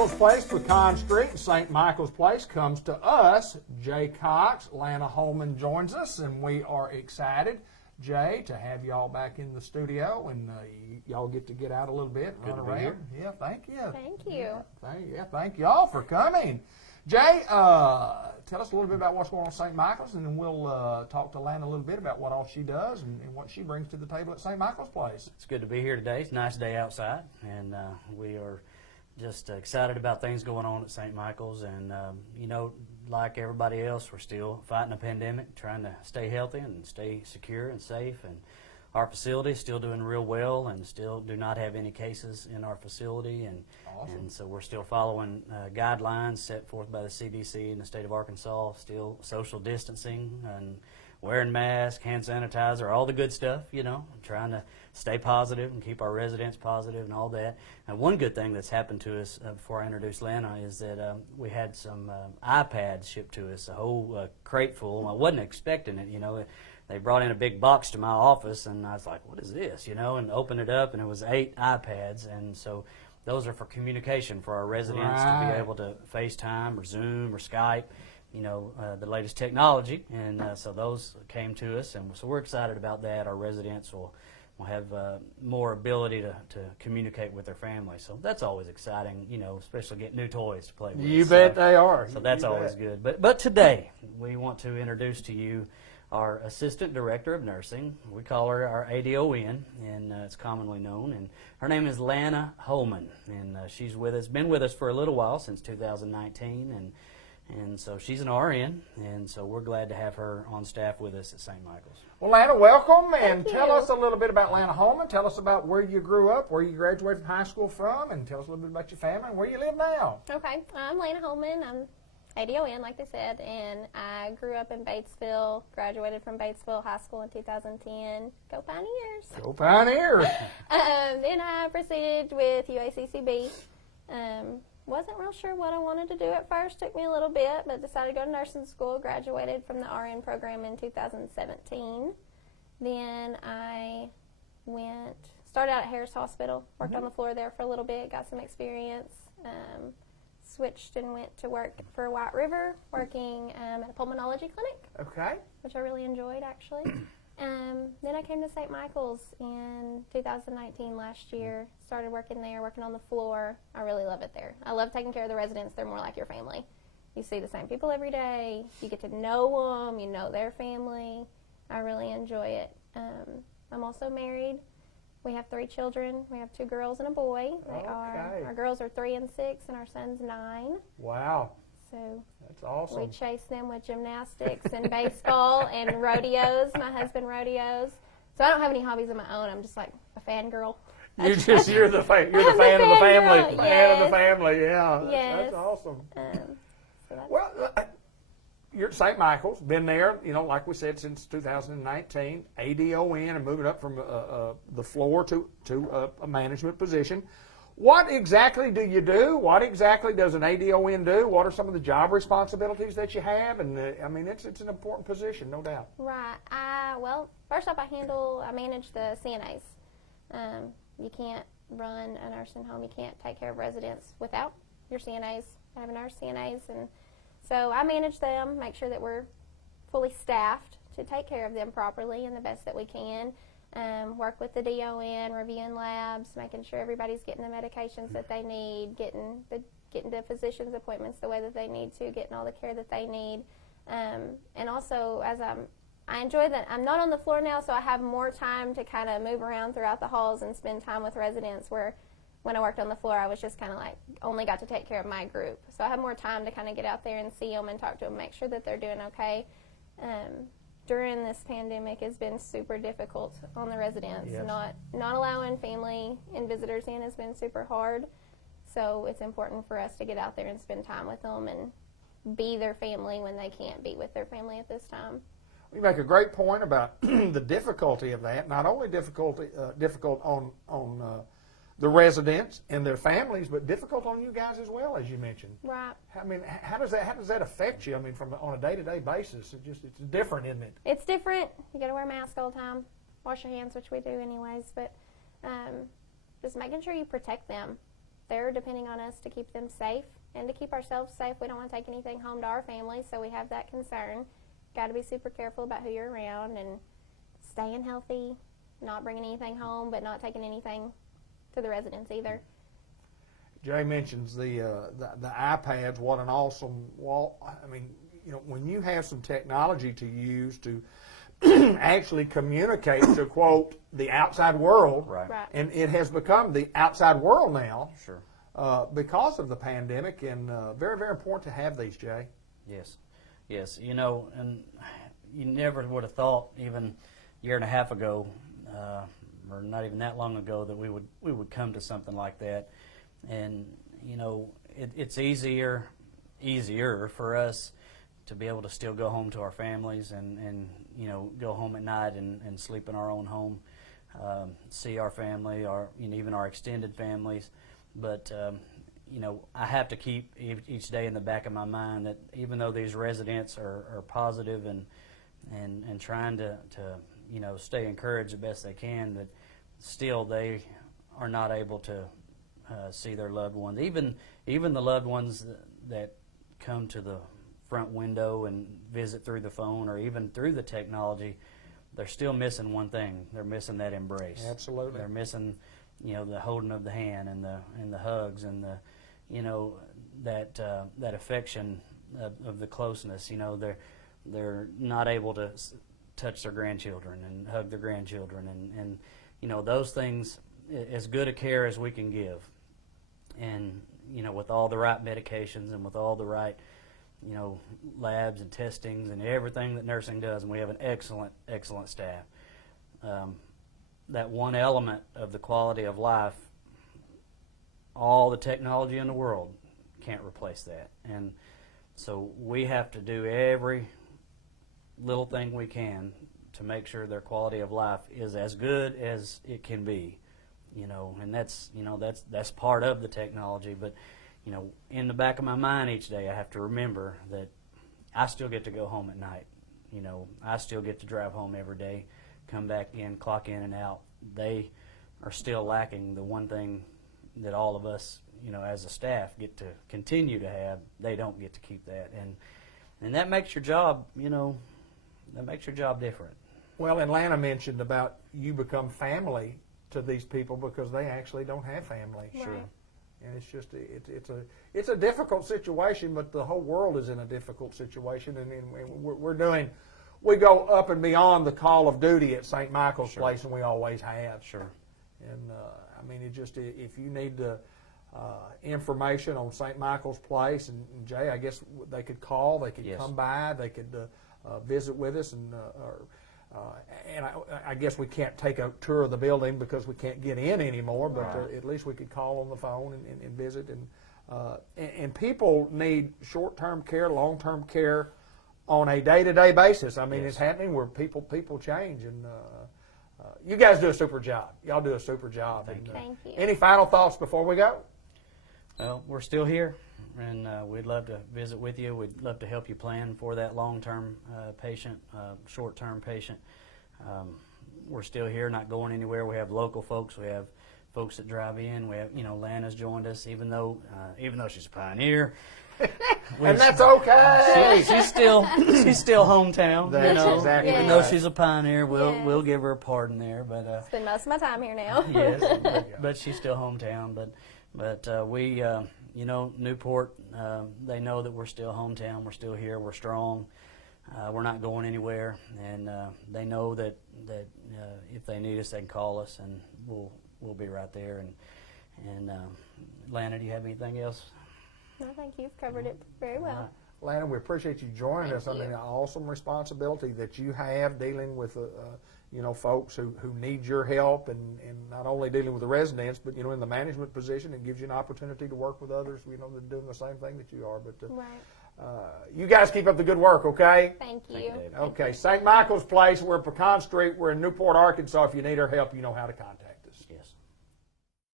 Michael's Place, Pecan Street, and St. Michael's Place comes to us. Jay Cox, Lana Holman joins us, and we are excited, Jay, to have y'all back in the studio, and y'all get to get out a little bit, Good run to be around. here. Yeah, thank you. Thank you. Thank y'all for coming. Jay, tell us a little bit about what's going on at St. Michael's, and then we'll talk to Lana a little bit about what all she does and what she brings to the table at St. Michael's Place. It's good to be here today. It's a nice day outside, and we are just excited about things going on at St. Michael's. And, you know, like everybody else, we're still fighting a pandemic, trying to stay healthy and stay secure and safe. And our facility is still doing real well and still do not have any cases in our facility. And, Awesome. and so we're still following guidelines set forth by the CDC in the state of Arkansas, still social distancing and wearing masks, hand sanitizer, all the good stuff, you know, trying to stay positive and keep our residents positive and all that. And one good thing that's happened to us before I introduce Lana is that we had some iPads shipped to us, a whole crate full. I wasn't expecting it, you know. They brought in a big box to my office, and I was like, what is this, you know, and opened it up, and it was 8 iPads. And so those are for communication for our residents to be able to FaceTime or Zoom or Skype, you know, the latest technology. And so those came to us, and so we're excited about that. Our residents will have more ability to communicate with their families. So that's always exciting, you know, especially getting new toys to play with. You bet they are. So that's always good. But today we want to introduce to you our Assistant Director of Nursing. We call her our ADON, and it's commonly known. And her name is Lana Holman, and she's with us, been with us for a little while, since 2019, and so she's an RN, and so we're glad to have her on staff with us at St. Michael's. Well, Lana, welcome, and Thank tell you. us a little bit about Lana Holman. Tell us about where you grew up, where you graduated from high school from, and tell us a little bit about your family and where you live now. Okay, I'm Lana Holman. I'm ADON, like they said, and I grew up in Batesville, graduated from Batesville High School in 2010. Go Pioneers! Go Pioneers! Then I proceeded with UACCB. Wasn't real sure what I wanted to do at first. Took me a little bit, but decided to go to nursing school. Graduated from the RN program in 2017. Then I started out at Harris Hospital, worked on the floor there for a little bit, got some experience. Switched and went to work for White River, working at a pulmonology clinic, Okay. which I really enjoyed, actually. Then I came to St. Michael's in 2019, last year. Started working there, working on the floor. I really love it there. I love taking care of the residents. They're more like your family. You see the same people every day. You get to know them. You know their family. I really enjoy it. I'm also married. We have 3 children. We have 2 girls and a boy. Our girls are 3 and 6, and our son's 9. Wow. So That's awesome. we chase them with gymnastics and baseball and rodeos. My husband rodeos. So I don't have any hobbies of my own. I'm just like a fangirl. You're the fan of the I'm the family. fangirl, Fan of the family, yeah. Yes. That's awesome. So that's Well, you're at St. Michael's, been there, you know, like we said, since 2019, ADON, and moving up from the floor to a management position. What exactly do you do? What exactly does an ADON do? What are some of the job responsibilities that you have? And I mean, it's an important position, no doubt. right. Well, first off, I manage the CNAs. You can't run a nursing home. You can't take care of residents without your CNAs. I have a nurse CNAs, and so I manage them, make sure that we're fully staffed to take care of them properly and the best that we can. Work with the DON, reviewing labs, making sure everybody's getting the medications that they need, getting the physician's appointments the way that they need to, getting all the care that they need. And also, I enjoy that I'm not on the floor now, so I have more time to kind of move around throughout the halls and spend time with residents, where when I worked on the floor, I was just kind of like only got to take care of my group. So I have more time to kind of get out there and see them and talk to them, make sure that they're doing okay. During this pandemic, has been super difficult on the residents. Yes. Not allowing family and visitors in has been super hard. So it's important for us to get out there and spend time with them and be their family when they can't be with their family at this time. You make a great point about the difficulty of that. Not only difficult on the residents and their families, but difficult on you guys as well, as you mentioned. Right. I mean, how does that affect you? I mean, on a day-to-day basis, it's different, isn't it? It's different. You got to wear a mask all the time. Wash your hands, which we do anyways. But just making sure you protect them. they're depending on us to keep them safe and to keep ourselves safe. We don't want to take anything home to our families, so we have that concern. Got to be super careful about who you're around and staying healthy, not bringing anything home, but not taking anything to the residents either. Jay mentions the iPads. What an awesome I mean, you know, when you have some technology to use to actually communicate to, quote, the outside world, Right. and it has become the outside world now Sure. because of the pandemic, and very, very important to have these, Jay. Yes. Yes. You know, and you never would have thought even a year and a half ago, or not even that long ago, that we would come to something like that. And, you know, it's easier for us to be able to still go home to our families and you know, go home at night and sleep in our own home, see our family, even our extended families. But, you know, I have to keep each day in the back of my mind that even though these residents are positive and trying to, you know, stay encouraged the best they can, that still they are not able to see their loved ones. Even the loved ones that come to the front window and visit through the phone or even through the technology, they're still missing one thing. They're missing that embrace. Absolutely. They're missing, you know, the holding of the hand and the hugs and the, you know, that affection of the closeness. You know, they're not able to touch their grandchildren and hug their grandchildren and you know, those things, as good a care as we can give, and you know, with all the right medications and with all the right, you know, labs and testings and everything that nursing does, and we have an excellent staff. That one element of the quality of life, all the technology in the world can't replace that. And so we have to do every little thing we can to make sure their quality of life is as good as it can be. You know, and that's part of the technology. But, you know, in the back of my mind each day, I have to remember that I still get to go home at night. You know, I still get to drive home every day, come back in, clock in and out. They are still lacking the one thing that all of us, you know, as a staff get to continue to have. They don't get to keep that. And that makes your job, you know, that makes your job different. Well, and Lana mentioned about you become family to these people because they actually don't have family. Right. Sure. And it's just it's a difficult situation, but the whole world is in a difficult situation, and we go up and beyond the call of duty at St. Michael's Sure. Place, and we always have. Sure. And I mean, if you need the information on St. Michael's Place, and Jay, I guess they could call, they could Yes. come by, they could visit with us, and I guess we can't take a tour of the building because we can't get in anymore, but Right. at least we could call on the phone and visit. And people need short-term care, long-term care on a day-to-day basis. I mean, Yes. it's happening where people change, and you guys do a super job. Y'all do a super job. Thank you. Thank you. Any final thoughts before we go? Well, we're still here, and we'd love to visit with you. We'd love to help you plan for that long-term patient, short-term patient. We're still here, not going anywhere. We have local folks. We have folks that drive in. We have, you know, Lana's joined us, even though she's a pioneer. And that's okay. She's still hometown. That's you know, exactly even right. though she's a pioneer, Yes. we'll give her a pardon there. But Spend most of my time here now. yes, but she's still hometown. But we, you know, Newport, they know that we're still hometown. We're still here. We're strong. We're not going anywhere, and they know that if they need us, they can call us, and we'll be right there. And Lana, do you have anything else? No, thank you. You've covered it very well. Lana, we appreciate you joining us. I Thank mean, you. an awesome responsibility that you have dealing with, you know, folks who need your help, and not only dealing with the residents, but, you know, in the management position, it gives you an opportunity to work with others, you know, that are doing the same thing that you are. But Right. you guys keep up the good work, okay? Thank you. Thank you, Dave. Okay, St. Michael's Place, we're at Pecan Street, we're in Newport, Arkansas. If you need our help, you know how to contact us.